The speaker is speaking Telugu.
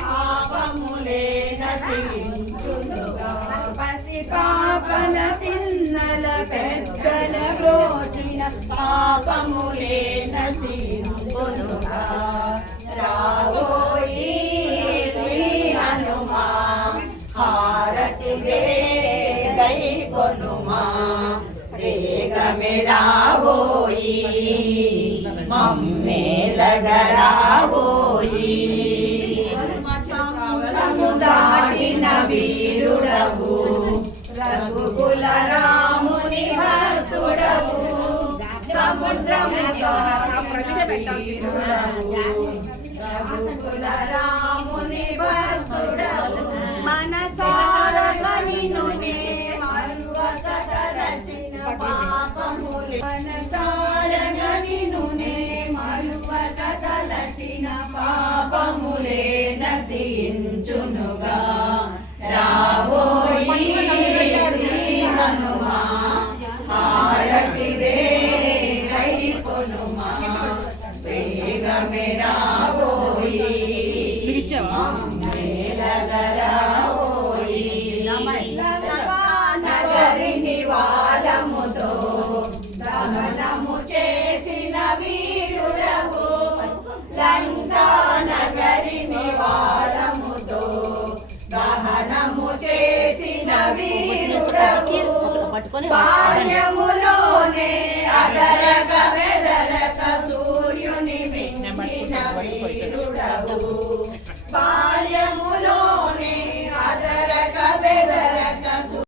పాపములే నశించునుగా పసి పాపల చిన్నల పెద్దల బ్రోచిన పాపములే నశించునుగా రావోయి శ్రీ హనుమా హారతి దై కొనుమా వేగమే రావోయి మమ్మేలగరావోయి దాటిన వీరుడవు రఘుకుల రాముని భక్తుడవు సముద్రము రఘుకుల రాముని భక్తుడవు మనసారగా నిన్నునే మరువక తలచిన పాపములే మనసారగా నిన్నునే మరువక తలచిన పాపములే నశించునుగా రావోయి శ్రీ హనుమా హారతి కై కొనుమా వేగమే రావోయి మేలగరావోయి నగరి నివాళముతో దహనము చేసిన వీరుడవు లంకా నగరి నివాళముతో దహనము చేసిన వీరుడవు బాల్యములోనే అదరక వెదరక సూర్యుని మించిన వీరుడవు బాల్యము